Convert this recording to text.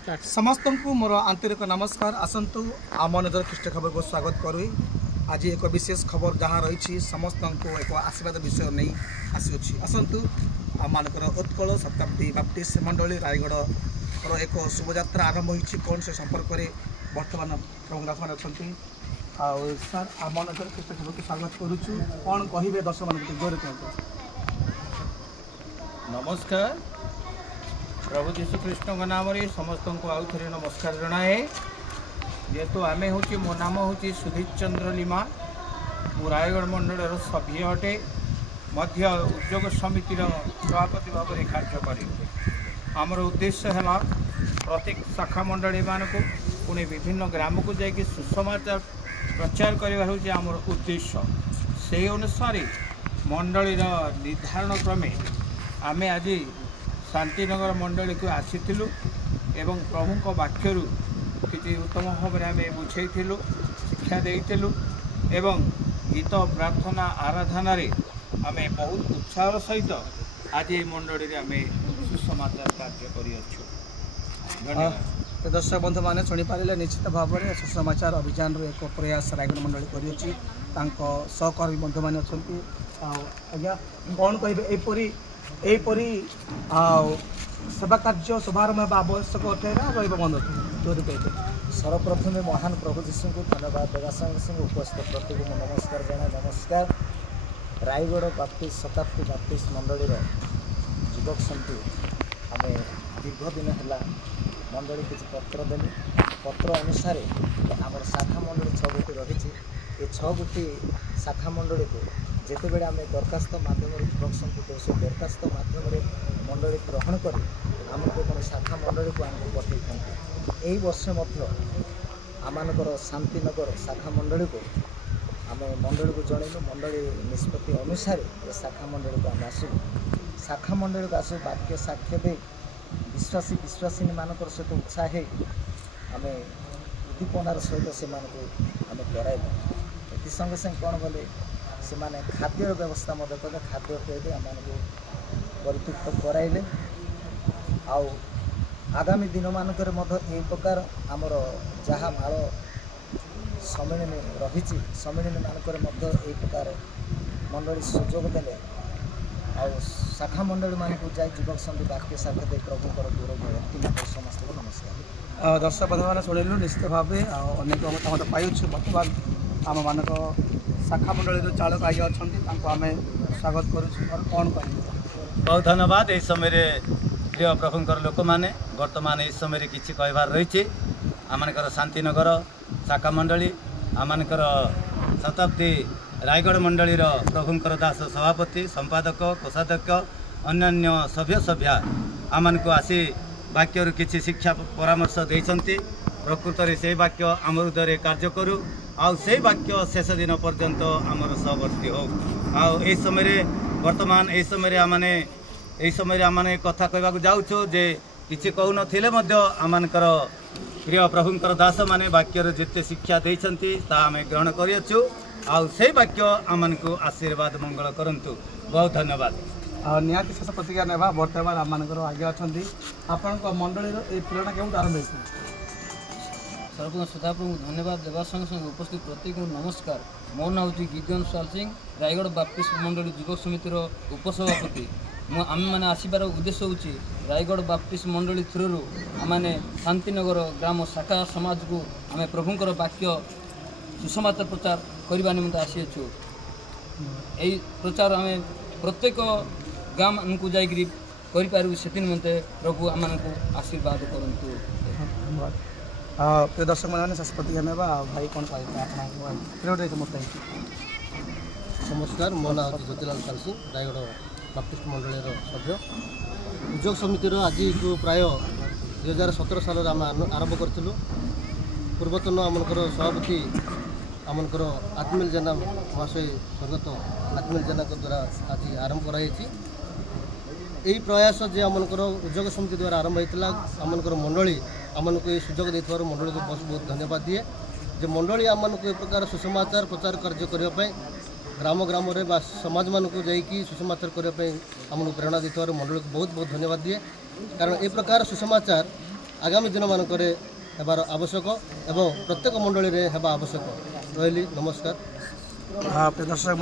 समस्त को मोर आंतरिक नमस्कार। आसतु आम नजर ख्रीष्ट खबर को स्वागत करू। आज एक विशेष खबर जहाँ रही समस्त को एक आशीर्वाद विषय नहीं आसी। आसतु आम मानकर उत्कल शताब्दी बाप्टिस्ट मंडली रायगढ़ एक शुभयात्रा आरंभ होती कौन से संपर्क में बर्तमान प्रभु दास मैंने अच्छा सर आम नजर ख्रीष्ट खबर को स्वागत करुचु कौन कहे दर्शक मान जोर कहते। नमस्कार। प्रभु जीशु कृष्ण का नाम रे समस्त को आउ थे नमस्कार जनाए। जेहेतु आम हूँ मो नाम हूँ सुधीर चंद्र लिमा मु रायगढ़ मंडल सभ्य अटे मध्य उद्योग समिति सभापति भाव में कार्य करी। आमर उद्देश्य है प्रत्येक शाखा मंडली मान को पुणे विभिन्न ग्राम को जाकि सुसमाचार प्रचार करवा हूँ आमर उद्देश्य। से अनुसार मंडली निर्धारण क्रमे आमे आज शांतिनगर मंडली को आसीलु एवं प्रभु वाक्य किसी उत्तम भाव में आम बुझेलु शिक्षा देलु एवं गीत प्रार्थना आराधना रे आमे बहुत उत्साह सहित आज ये मंडली आम सुसमाचार कार्य करियछु। धन्यवाद। दर्शक बंधु मैंने शुणिपारे निश्चित भाव में सुसमाचार अभियान एक प्रयास रायगढ़ मंडली करी सहकर्मी बंधु मैंने अच्छा आज्ञा कौन कहे एपरी सेवा कार्य शुभारंभ आवश्यक अटे बंद जोर कहते। सर्वप्रथम महान प्रभु जीशु को धन्यवाद देवा संगे उपस्थित प्रत्येक को नमस्कार जाना। नमस्कार। रायगढ़ बाप्टिस्ट शताब्दी बाप्टिस्ट मंडली युवक समिति आम दीर्घ दिन है मंडली किसी पत्र देलु पत्र अनुसार आम शाखा मंडली 6 गोटी रही। ये 6 गोटी शाखा मंडली को जिते बड़े आम दरखास्त मध्यम युवक समिति से दरखास्त मध्यम मंडली ग्रहण कर आमको कौन शाखा मंडली को आमको पठे था। यही वर्ष आमर शांतिनगर शाखा मंडली को आम मंडली को जनइलु। मंडली निष्पत्ति अनुसार ये शाखा मंडली को आम आसू शाखा मंडली को आसू वाक्य साक्ष्य दे विश्वासी विश्वासिनी मानकर सहित उत्साह आम उद्दीपनार सहित से आम कराइलु। ये संगे संगे कौन गले से खाद्यर व्यवस्था कले खाद्य पेय आम परितृप्त कराइले। आगामी दिन मानक यही प्रकार आमर जहाँ माल सम्मिलन रही सम्मिलन मानक यही प्रकार मंडली सुजोग देले शाखा मंडली मान को जाए युवक समिति वाक्य साक्ष्य दे प्रभुकर गौरव समस्त को नमस्कार। दर्शक बंधु मैंने शुणिलु निश्चित भाव अनेक मतामत पाइु बर्तमान आम मान शाखा मंडली चालक आई अच्छा आम स्वागत करुँ कौन कह। बहुत धन्यवाद। इस समय प्रिय प्रभुंकर लोक मैंने वर्तमान इस समय किसी कहबार रही आमर शांतिनगर शाखा मंडली आमर शताब्दी रायगढ़ मंडली प्रभुंकर दास सभापति संपादक कोषाध्यक्ष अन्य सभ्य सभ्या आम को आसी वाक्य किसी शिक्षा परामर्श देते प्रकृत में से वाक्य आम हृदय कार्य करूँ आउ से वाक्य शेष दिन पर्यंत आमर सहवर्ती हो। आई समय वर्तमान यही समय आम कथा कहवाक जाऊँ जे किसी कहून आमर प्रिय प्रभुंकर दास माने वाक्यर जिते शिक्षा देते आम ग्रहण करियछु आउ से वाक्य आम को आशीर्वाद मंगल करंतु। बहुत धन्यवाद। निहाती शेष प्रतिक्रिया नेबा बर्तमान आम आगे अच्छा आपण मंडली प्रेरणा केउट आरंभ होइछि। सर्वप्रथम सदाप्रभु धन्यवाद देवा संगे संगे उपस्थित प्रत्येक नमस्कार। मो ना हूँ गिद्योन साल सिंह रायगढ़ बाप्टिस्ट मंडली युवक समितिर उपसभापति। आम मैंने आसबार उद्देश्य हूँ रायगढ़ बाप्टिस्ट मंडली थ्रू आम शांतिनगर ग्राम शाखा समाज को आम प्रभुंकर वाक्य सुसमाचार प्रचार करने निमंते आसीचु। यही प्रचार आम प्रत्येक गाँव को जाकि करूँ से निमंते प्रभु आम को आशीर्वाद करंतु। प्रिय दर्शक मैंने शेष प्रतिक्रिया नेबा भाई कौन कहे। नमस्कार। मो ना ज्योतिलाल साल सिंह रायगढ़ बाप्टिस्ट मंडली सभ्य उद्योग समिति आज जो प्राय 2017 साल आरंभ करूँ। पूर्वतन आमकर सभापति आमकर आत्मिल जेना महाशय स्वर्गत आत्मिल जेना द्वारा आज आरंभ कराई। यही प्रयास जे आमकर उद्योग समिति द्वारा आरंभ होता आमकर मंडली आमको ये सुजोग देथिबार मंडली को बहुत बहुत धन्यवाद दिए। जे मंडली आमको ए प्रकार सुसमाचार प्रचार कार्य करने ग्राम ग्राम समाज मान को जाकि सुसमाचार करने आमको प्रेरणा देथिबार मंडली को बहुत बहुत धन्यवाद दिए। कारण ए प्रकार सुसमाचार आगामी दिन मानकरे हेबार आवश्यक एवं प्रत्येक मंडली रे हेबा आवश्यक रही नमस्कार। दर्शक